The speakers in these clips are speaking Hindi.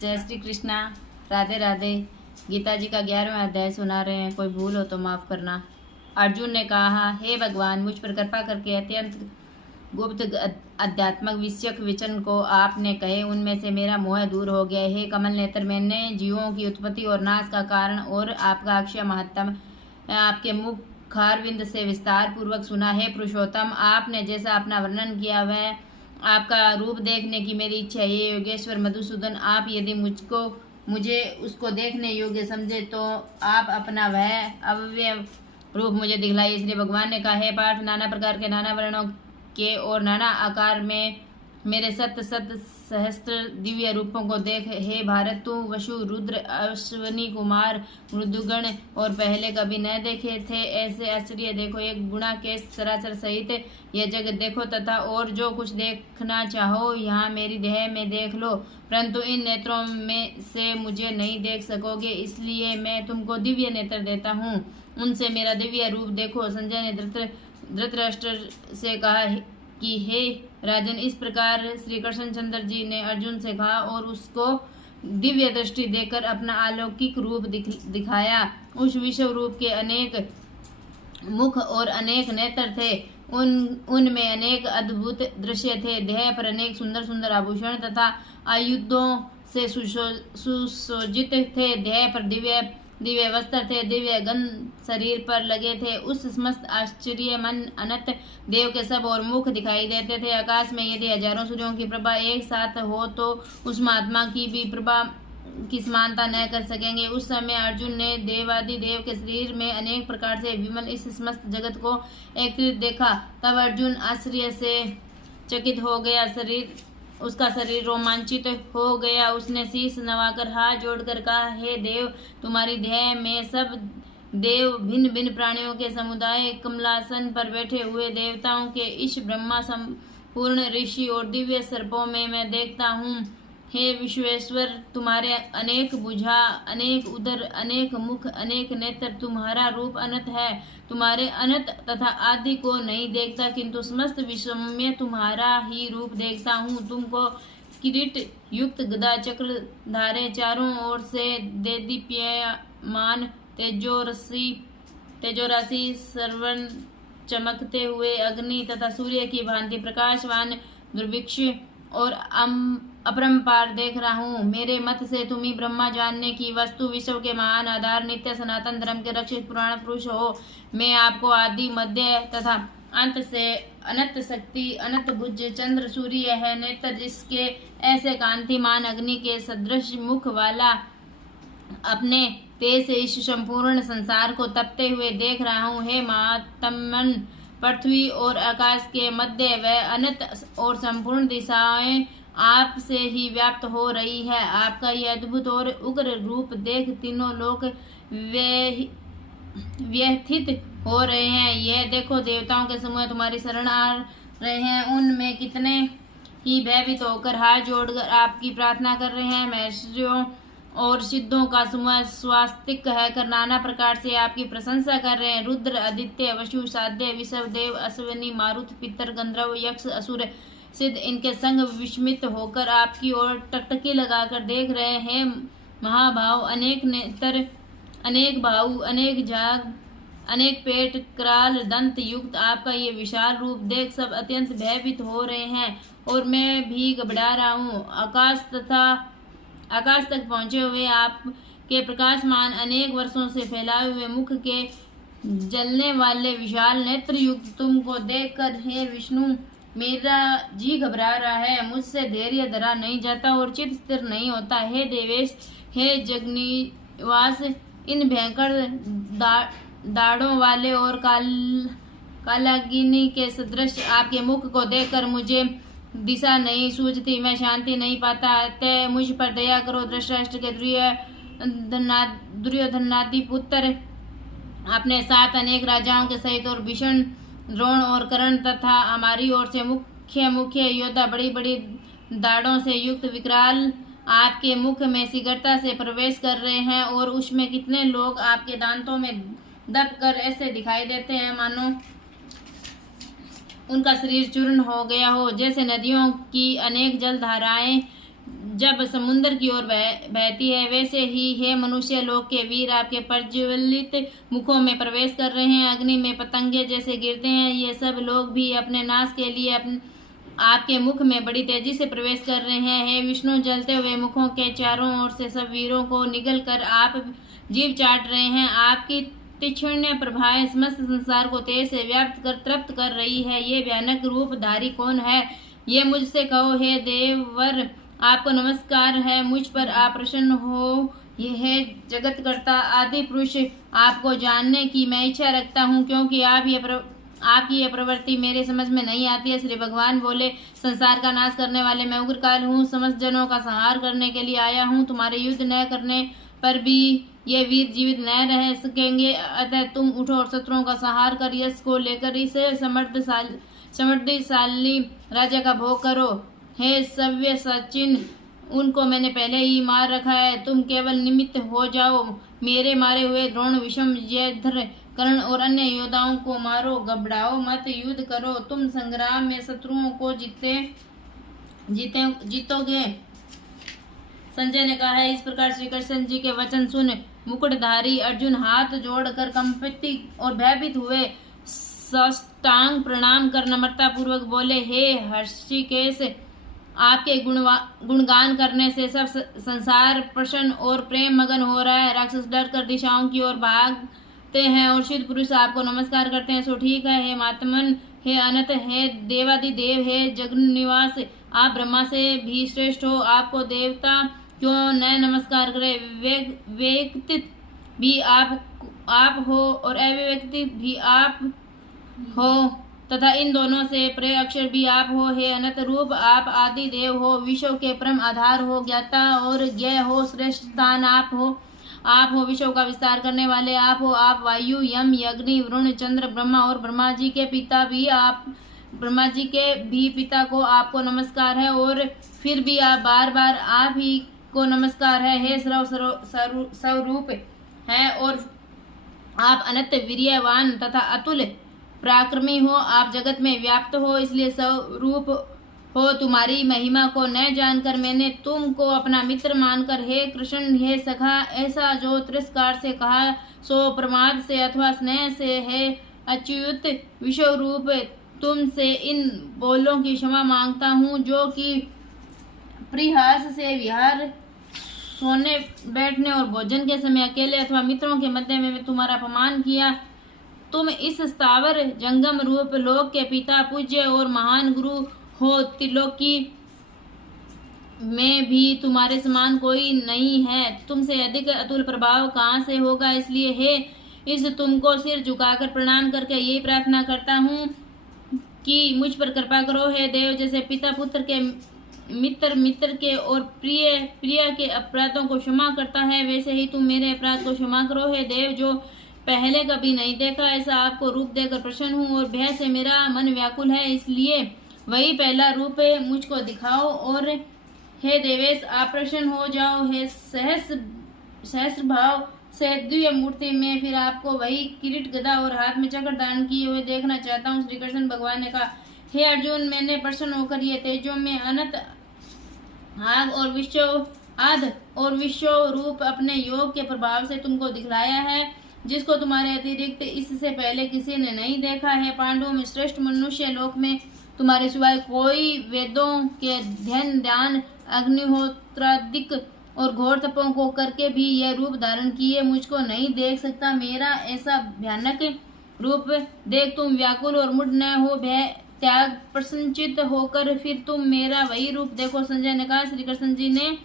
जय श्री कृष्णा। राधे राधे। गीता जी का 11वां अध्याय सुना रहे हैं। कोई भूल हो तो माफ करना। अर्जुन ने कहा, हे भगवान, मुझ पर कृपा करके अत्यंत गुप्त आध्यात्मिक विषयक वचन को आपने कहे, उनमें से मेरा मोह दूर हो गया। हे कमल नेत्र, मैंने जीवों की उत्पत्ति और नाश का कारण और आपका अक्षय महत्तम आपके मुख खारविंद से विस्तार पूर्वक सुना है। पुरुषोत्तम, आपने जैसा अपना वर्णन किया वह आपका रूप देखने की मेरी इच्छा है। ये योगेश्वर मधुसूदन, आप यदि मुझे उसको देखने योग्य समझे तो आप अपना वह अव्यय रूप मुझे दिखलाइए। इसलिए भगवान ने कहा, हे पार्थ, नाना प्रकार के, नाना वर्णों के और नाना आकार में मेरे सत सहस्त्र दिव्य रूपों को देख। हे भारत, तू वसु, रुद्र, अश्वनी कुमार, मृदुगण और पहले कभी न देखे थे ऐसे आश्चर्य देखो। एक गुणा के सरासर सहित यह जगत देखो तथा और जो कुछ देखना चाहो यहाँ मेरी देह में देख लो, परंतु इन नेत्रों में से मुझे नहीं देख सकोगे, इसलिए मैं तुमको दिव्य नेत्र देता हूँ, उनसे मेरा दिव्य रूप देखो। संजय ने धृतराष्ट्र से कहा कि हे राजन, इस प्रकार श्री कृष्णचंद्र जी ने अर्जुन से कहा और उसको दिव्य दृष्टि देकर अपना अलौकिक रूप दिखाया। उस विश्व रूप के अनेक मुख और अनेक नेत्र थे, उनमें अनेक अद्भुत दृश्य थे। देह पर अनेक सुंदर सुंदर आभूषण तथा आयुधों से सुसज्जित थे। देह पर दिव्य दिव्य वस्त्र थे, दिव्य गंध शरीर पर लगे थे। उस समस्त आश्चर्य मन अनंत देव के सब और मुख दिखाई देते थे। आकाश में यदि हजारों सूर्यों की प्रभा एक साथ हो तो उस महात्मा की भी प्रभा की समानता न कर सकेंगे। उस समय अर्जुन ने देवादि देव के शरीर में अनेक प्रकार से विमल इस समस्त जगत को एकत्रित देखा। तब अर्जुन आश्चर्य से चकित हो गया, उसका शरीर रोमांचित हो गया। उसने शीश नवाकर हाथ जोड़कर कहा, हे देव, तुम्हारी देह में सब देव, भिन्न भिन्न प्राणियों के समुदाय, कमलासन पर बैठे हुए देवताओं के ईश, ब्रह्मा, संपूर्ण ऋषि और दिव्य सर्पों में मैं देखता हूँ। हे विश्वेश्वर, तुम्हारे अनेक भुजा, अनेक उदर, अनेक मुख, अनेक नेत्र, तुम्हारा रूप अनंत है। तुम्हारे अनंत तथा आदि को नहीं देखता, किंतु समस्त विश्व में तुम्हारा ही रूप देखता हूँ। तुमको किरीट युक्त गदा चक्र धारे, चारों ओर से देदीप्यमान तेजोराशि श्रवण चमकते हुए अग्नि तथा सूर्य की भांति प्रकाशवान दुर्भिक्ष और अपरंपार देख रहा हूँ। मेरे मत से तुम ही ब्रह्मा जानने की वस्तु, विश्व के महान आधार, नित्य सनातन धर्म के रक्षित पुराण पुरुष हो। मैं आपको आदि, मध्य तथा अंत से अनंत शक्ति, अनंत भुज, चंद्र सूर्य है, नेत्र जिसके ऐसे कांतिमान अग्नि के सदृश मुख वाला, अपने तेज से इस संपूर्ण संसार को तपते हुए देख रहा हूँ। हे महात्मन, पृथ्वी और आकाश के मध्य वह अनंत और संपूर्ण दिशाएं आप से ही व्याप्त हो रही है। आपका यह अद्भुत और उग्र रूप देख तीनों लोग व्यथित हो रहे हैं। यह देखो, देवताओं के समूह तुम्हारी शरण आ रहे हैं, उनमें कितने ही भयभीत होकर हाथ जोड़कर आपकी प्रार्थना कर रहे हैं। महर्षियों और सिद्धों का समूह स्वास्तिक कहकर नाना प्रकार से आपकी प्रशंसा कर रहे हैं। रुद्र, आदित्य, वसु, साध्य, विषव, देव, अश्विनी, मारुत, पितर, गंधर्व, यक्ष, असुर, सिद्ध इनके संग विस्मित होकर आपकी ओर टकटकी लगाकर देख रहे हैं। महाभाव, अनेक नेत्र, अनेक बाहु, अनेक जाग, अनेक पेट, कराल, दंत युक्त आपका ये विशाल रूप देख सब अत्यंत भयभीत हो रहे हैं और मैं भी घबरा रहा हूँ। आकाश तक पहुँचे हुए आप के प्रकाशमान, अनेक वर्षों से फैलाए हुए मुख के जलने वाले विशाल नेत्र युक्त तुमको देखकर हे विष्णु, मेरा जी घबरा रहा है, मुझसे धैर्य धरा नहीं जाता और चित्त स्थिर नहीं होता। हे देवेश, हे जगन्निवास, इन भयंकर दाढ़ों वाले और कालाग्नि के सदृश आपके मुख को देखकर मुझे दिशा नहीं सूझती, मैं शांति नहीं पाता। अतः मुझ पर दया करो। धृतराष्ट्र के दुर्योधनादि पुत्र अपने साथ अनेक राजाओं के सहित और भीषण द्रोण और कर्ण तथा हमारी ओर से मुख्य योद्धा बड़ी बड़ी दाढ़ों से युक्त विकराल आपके मुख में शीघ्रता से प्रवेश कर रहे हैं और उसमें कितने लोग आपके दांतों में दब कर ऐसे दिखाई देते हैं मानो उनका शरीर चूर्ण हो गया हो। जैसे नदियों की अनेक जल धाराएं जब समुद्र की ओर बहती है, वैसे ही हे मनुष्य लोक के वीर आपके प्रज्वलित मुखों में प्रवेश कर रहे हैं, अग्नि में पतंगे जैसे गिरते हैं। ये सब लोग भी अपने नाश के लिए आपके मुख में बड़ी तेजी से प्रवेश कर रहे हैं। हे विष्णु, जलते हुए मुखों के चारों ओर से सब वीरों को निगल कर आप जीव चाट रहे हैं। आपकी तीक्ष्ण प्रभाएं समस्त संसार को तेज से व्याप्त कर तृप्त कर रही है। ये भयानक रूपधारी कौन है? ये मुझसे कहो। हे देववर, आपको नमस्कार है, मुझ पर आप प्रसन्न हो। यह जगतकर्ता आदि पुरुष, आपको जानने की मैं इच्छा रखता हूँ, क्योंकि आपकी यह प्रवृत्ति मेरे समझ में नहीं आती है। श्री भगवान बोले, संसार का नाश करने वाले मैं उग्रकाल हूँ, समस्त जनों का संहार करने के लिए आया हूँ। तुम्हारे युद्ध न करने पर भी ये वीर जीवित न रह सकेंगे, अतः तुम उठो और शत्रुओं का संहार कर यश को लेकर इस समृद्धिशाली राजा का भोग करो। हे सव्य सचिन, उनको मैंने पहले ही मार रखा है, तुम केवल निमित्त हो जाओ। मेरे मारे हुए द्रोण, विषम, जयद्रथ, कर्ण और अन्य योद्धाओं को मारो, घबराओ मत, युद्ध करो। तुम संग्राम में शत्रुओं को जीतोगे। संजय ने कहा है, इस प्रकार श्री कृष्ण जी के वचन सुन मुकुटधारी अर्जुन हाथ जोड़कर कंपित और भयभीत हुए साष्टांग प्रणाम कर नम्रता पूर्वक बोले, हे हर्षिकेश, आपके गुणगान करने से सब संसार प्रसन्न और प्रेम मगन हो रहा है। राक्षस डर कर दिशाओं की ओर भागते हैं और सिद्ध पुरुष आपको नमस्कार करते हैं, सो ठीक है। हे मातमन, हे अनंत, हे देवादिदेव, हे जगन्निवास, आप ब्रह्मा से भी श्रेष्ठ हो। आपको देवता क्यों न नमस्कार करे? व्यक्तित भी आप हो और अव्यक्तित भी आप हो, तथा इन दोनों से प्रे अक्षर भी आप हो। हे अनंत रूप, आप आदि देव हो, विश्व के परम आधार हो, ज्ञाता और ज्ञेय हो, श्रेष्ठ स्थान आप हो, विश्व का विस्तार करने वाले आप हो। आप वायु, यम, अग्नि, वरुण, चंद्र, ब्रह्मा और ब्रह्मा जी के भी पिता को आपको नमस्कार है, और फिर भी आप बार बार आप ही को नमस्कार है। हे स्वरूप है और आप अनंत वीर्यवान तथा अतुल पराक्रमी हो, आप जगत में व्याप्त हो, इसलिए स्वरूप हो। तुम्हारी महिमा को न जानकर मैंने तुमको अपना मित्र मानकर हे कृष्ण, हे सखा, ऐसा जो तिरस्कार से कहा सो प्रमाद से अथवा स्नेह से है अच्युत विश्वरूप, तुमसे इन बोलों की क्षमा मांगता हूँ, जो कि परिहास से विहार, सोने बैठने और भोजन के समय अकेले अथवा मित्रों के मध्य में तुम्हारा अपमान किया। तुम इस स्थावर जंगम रूप लोक के पिता, पूज्य और महान गुरु हो। त्रिलोकी में भी तुम्हारे समान कोई नहीं है, तुमसे अधिक अतुल प्रभाव कहाँ से होगा? इसलिए हे इस तुमको सिर झुकाकर प्रणाम करके यही प्रार्थना करता हूँ कि मुझ पर कृपा करो। हे देव, जैसे पिता पुत्र के, मित्र के और प्रिय के अपराधों को क्षमा करता है, वैसे ही तुम मेरे अपराध को क्षमा करो। हे देव, जो पहले कभी नहीं देखा ऐसा आपको रूप देकर प्रसन्न हूँ, और भय से मेरा मन व्याकुल है, इसलिए वही पहला रूप मुझको दिखाओ। और हे देवेश, आप प्रसन्न हो जाओ। हे सहस्र भाव से दिव्य मूर्ति में फिर आपको वही किरीट, गदा और हाथ में चक्र धारण किए हुए देखना चाहता हूँ। श्री कृष्ण भगवान ने कहा, हे अर्जुन, मैंने प्रसन्न होकर ये तेजो में अनंत आग और विश्व रूप अपने योग के प्रभाव से तुमको दिखलाया है, जिसको तुम्हारे अतिरिक्त इससे पहले किसी ने नहीं देखा है। पांडवों में श्रेष्ठ मनुष्य लोक में तुम्हारे सिवाय कोई वेदों के ध्यान, अग्निहोत्रादिक और घोर तपों को करके भी यह रूप धारण किए मुझको नहीं देख सकता। मेरा ऐसा भयानक रूप देख तुम व्याकुल और मुड़ न हो, भय त्याग प्रसन्नचित होकर फिर तुम मेरा वही रूप देखो। संजय ने कहा, श्री कृष्ण जी ने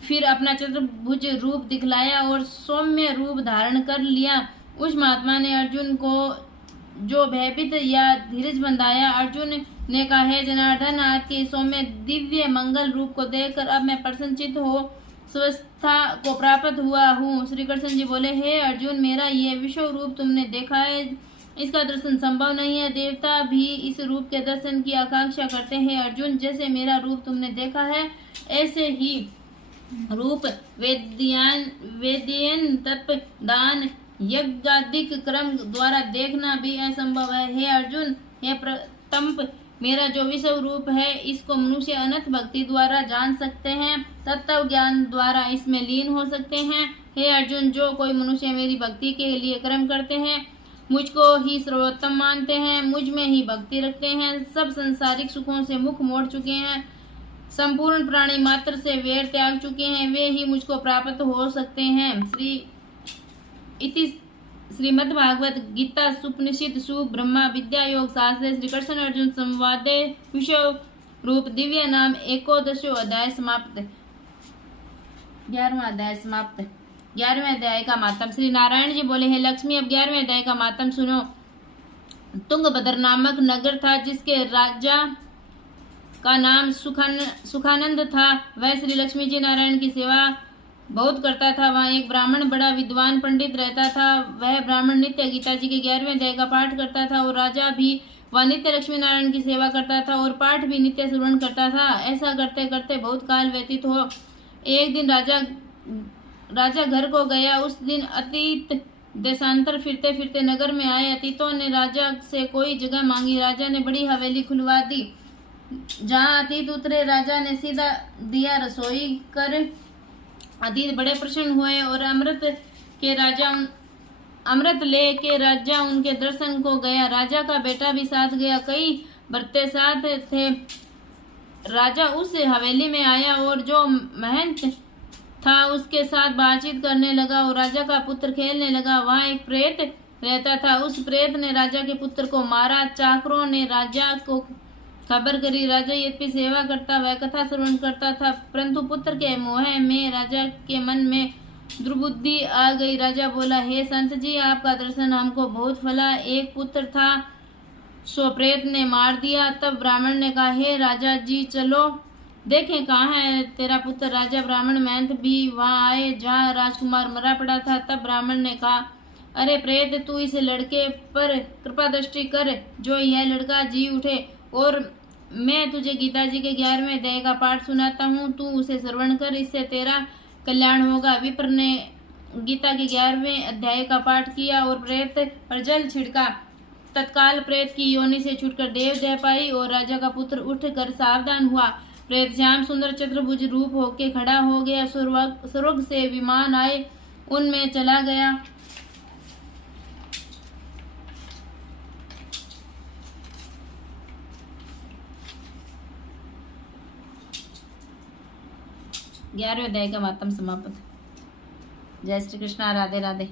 फिर अपना चतुर्भुज रूप दिखलाया और सौम्य रूप धारण कर लिया। उस महात्मा ने अर्जुन को जो भयभीत या धीरज बंधाया। अर्जुन ने कहा, हे जनार्दन, आपके सौम्य दिव्य मंगल रूप को देखकर अब मैं प्रसन्नचित हो स्वस्थता को प्राप्त हुआ हूँ। श्री कृष्ण जी बोले, हे अर्जुन, मेरा यह विश्व रूप तुमने देखा है, इसका दर्शन संभव नहीं है। देवता भी इस रूप के दर्शन की आकांक्षा करते हैं। अर्जुन, जैसे मेरा रूप तुमने देखा है, ऐसे ही रूप वेदयन तप दान यज्ञादिक क्रम द्वारा देखना भी असंभव है। हे अर्जुन, हे प्रतंप, मेरा जो विषव रूप है इसको मनुष्य अनंत भक्ति द्वारा जान सकते हैं, तत्व ज्ञान द्वारा इसमें लीन हो सकते हैं। हे अर्जुन, जो कोई मनुष्य मेरी भक्ति के लिए कर्म करते हैं, मुझको ही सर्वोत्तम मानते हैं, मुझ में ही भक्ति रखते हैं, सब संसारिक सुखों से मुख मोड़ चुके हैं, संपूर्ण प्राणी मात्र से वैर त्याग चुके हैं, वे ही मुझको प्राप्त हो सकते हैं। श्रीमद्भागवत गीता सुपनिषद सुख ब्रह्मा विद्या योग शास्त्र श्री कृष्ण अर्जुन संवादे विषव रूप दिव्य नाम एकोदशो अध्याय समाप्त। 11वां अध्याय समाप्त। 11वें अध्याय का मातम। श्री नारायण जी बोले, हे लक्ष्मी, अब 11वें अध्याय का मातम सुनो। तुंगभद्र नामक नगर था जिसके राजा का नाम सुखानंद था। वह श्री लक्ष्मी जी नारायण की सेवा बहुत करता था। वहाँ एक ब्राह्मण बड़ा विद्वान पंडित रहता था। वह ब्राह्मण नित्य गीता जी के 11वें अध्याय का पाठ करता था और राजा भी वह नित्य लक्ष्मी नारायण की सेवा करता था और पाठ भी नित्य श्रवण करता था। ऐसा करते करते बहुत काल व्यतीत हो एक दिन राजा घर को गया। उस दिन अतीत देशांतर फिरते फिरते नगर में आए अतीतों ने राजा से कोई जगह मांगी। राजा ने बड़ी हवेली खुलवा दी। जहाँ अतीत उतरे राजा ने सीधा दिया रसोई कर। अतीत बड़े प्रसन्न हुए और अमृत ले के राजा उनके दर्शन को गया। राजा का बेटा भी साथ गया। कई भरते साथ थे। राजा उस हवेली में आया और जो महंत था उसके साथ बातचीत करने लगा और राजा का पुत्र खेलने लगा। वहाँ एक प्रेत रहता था। उस प्रेत ने राजा के पुत्र को मारा। चाकरों ने राजा को खबर करी। राजा यद्यपि सेवा करता, वह कथा श्रवण करता था, परंतु पुत्र के मोह में राजा के मन में दुर्बुद्धि आ गई। राजा बोला, हे संत जी, आपका दर्शन हमको बहुत फला। एक पुत्र था, सो प्रेत ने मार दिया। तब ब्राह्मण ने कहा, हे राजा जी, चलो देखें कहाँ है तेरा पुत्र। राजा ब्राह्मण महंत भी वहाँ आए जहाँ राजकुमार मरा पड़ा था। तब ब्राह्मण ने कहा, अरे प्रेत, तू इस लड़के पर कृपा दृष्टि कर, जो यह लड़का जी उठे और मैं तुझे गीता जी के 11वें अध्याय का पाठ सुनाता हूँ, तू उसे श्रवण कर, इससे तेरा कल्याण होगा। विप्र ने गीता के 11वें अध्याय का पाठ किया और प्रेत पर जल छिड़का। तत्काल प्रेत की योनि से छूटकर देव जय पाई और राजा का पुत्र उठकर सावधान हुआ। प्रेत श्याम सुंदर चतुर्भुज रूप होके खड़ा हो गया। स्वर्ग से विमान आए, उनमें चला गया। ग्यारहवें अध्याय का मातम समाप्त। जय श्री कृष्णा। राधे राधे।